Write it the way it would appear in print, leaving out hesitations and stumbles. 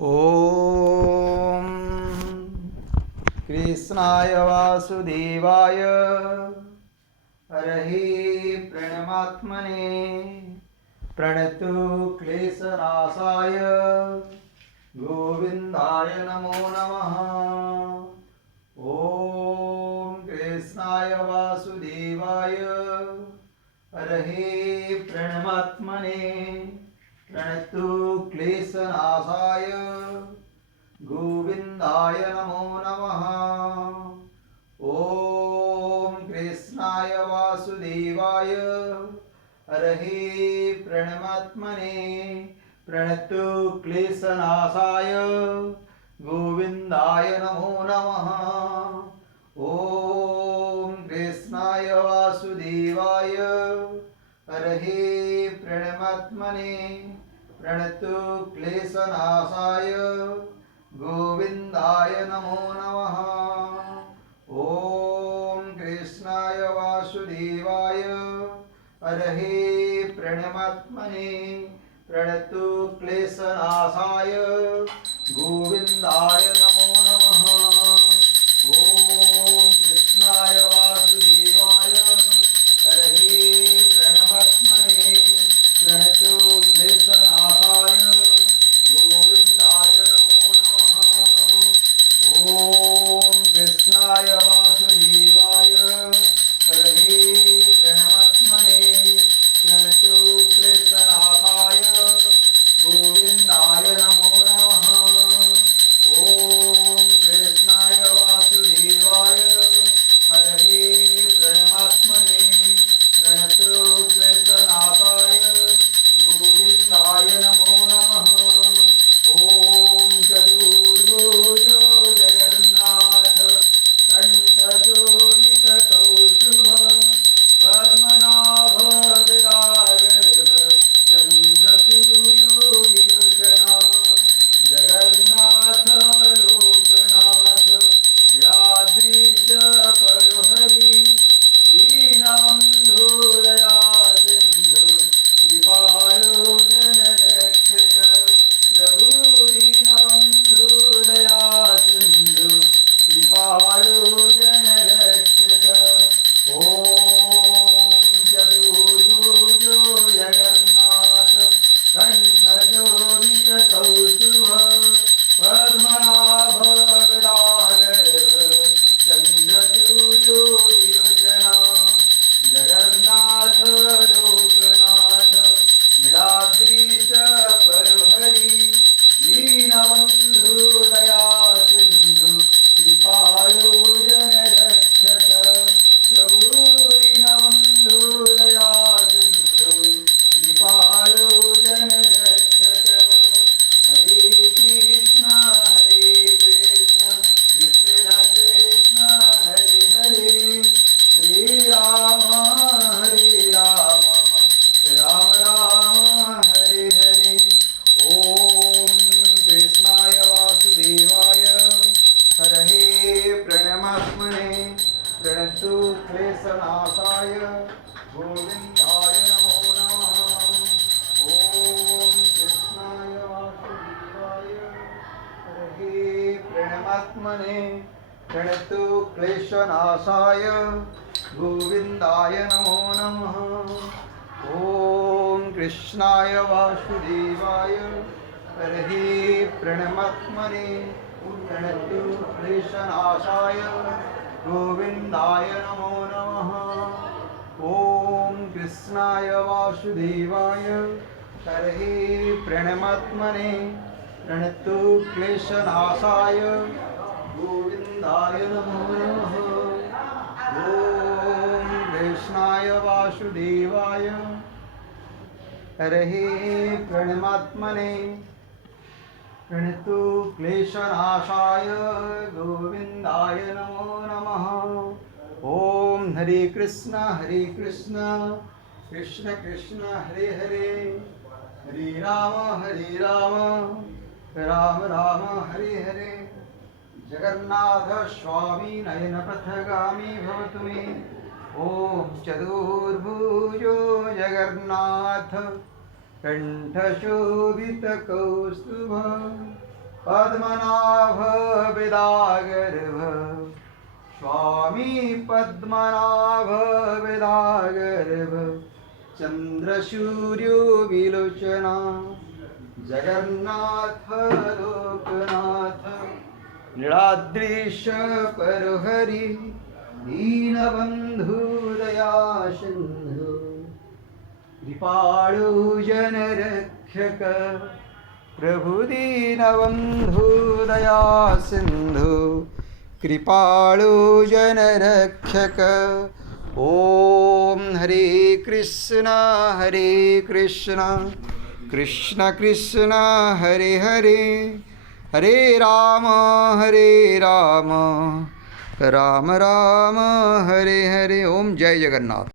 ॐ कृष्णाय वासुदेवाय हरहि प्रणमात्मने प्रणतु क्लेशनाशाय गोविन्दाय नमो नमः। ॐ कृष्णाय वासुदेवाय हरहि प्रणमात्मने प्रणतु क्लेशनाशाय गोविन्दाय नमो नमः। ॐ कृष्णाय वासुदेवाय हरहि प्रणमात्मने प्रणतु क्लेशनाशाय गोविन्दाय नमो नमः। ॐ कृष्णाय वासुदेवाय हरहि प्रणमात्मने प्रणतु क्लेशनाशाय गोविन्दाय नमो नमः। ॐ कृष्णाय वासुदेवाय हरहि प्रणमात्मने प्रणतु क्लेशनाशाय गोविन्दाय नमो नमः। ॐ कृष्णाय वासुदेवाय हरहि प्रणमात्मने प्रणतु क्लेशनाशाय गोविन्दाय नमो नमः। ॐ कृष्णाय वासुदेवाय हरहि प्रणमात्मने प्रणतु क्लेशनाशाय गोविन्दाय नमो नमः। ॐ कृष्णाय वासुदेवाय हरहि प्रणमात्मने प्रणतु क्लेशनाशाय गोविन्दाय नमो नमः। ॐ चतुर्भुजो जगन्नाथ कण्ठशोभितकौस्तुभ पद्मनाभ विरागर्भ चन्द्रसूर्यो विलोचना जगन्नाथ लोकनाथ नीलाद्रीश परुहरि दीनबन्धु दया सिन्धु कृपालो जनरक्षक प्रभु दीनबन्धु दया सिन्धु कृपालो जनरक्षक। ॐ चतुर्भुजो जगन्नाथ कण्ठशोभितकौस्तुभ पद्मनाभ विरागर्भ चन्द्रसूर्यो विलोचना जगन्नाथ लोकनाथ नीलाद्रीश परुहरि दीनबन्धु दया सिन्धु कृपालो जनरक्षक प्रभु दीनबन्धु दया सिन्धु कृपालो जनरक्षक। हरे कृष्ण कृष्ण कृष्ण हरे हरे हरे राम राम राम हरे हरे। ॐ कृष्णाय वासुदेवाय हरहि प्रणमात्मने प्रणतु क्लेशनाशाय गोविन्दाय नमो नमः। ॐ कृष्णाय वासुदेवाय हरहि प्रणमात्मने प्रणतु क्लेशनाशाय गोविन्दाय नमो नमः। ॐ कृष्णाय वासुदेवाय हरहि प्रणमात्मने प्रणतु क्लेशनाशाय गोविन्दाय नमो नमः। ॐ कृष्णाय वासुदेवाय हरहि प्रणमात्मने प्रणतु क्लेशनाशाय गोविन्दाय नमो नमः। ॐ कृष्णाय वासुदेवाय हरहि प्रणमात्मने प्रणतु क्लेशनाशाय गोविन्दाय नमो नमः। ॐ हरे कृष्ण कृष्ण कृष्ण हरे हरे हरे राम राम राम हरे हरे। जगन्नाथ स्वामी नयनपथगामी भवतु मे। ॐ चतुर्भुजो जगन्नाथ कण्ठशोभितकौस्तुभ पद्मनाभ वेदागर्भ स्वामी पद्मनाभ वेदागर्भ चंद्रसूर्यो विलोचना जगन्नाथ लोकनाथ नीलाद्रीश परहरि दीनबंधु दया सिंधु कृपाळु जनरक्षक प्रभु दीनबंधु दया सिंधु कृपाळु जनरक्षक ओम हरे कृष्ण कृष्ण कृष्ण हरे हरे हरे राम राम राम हरे हरे. ओम जय जगन्नाथ.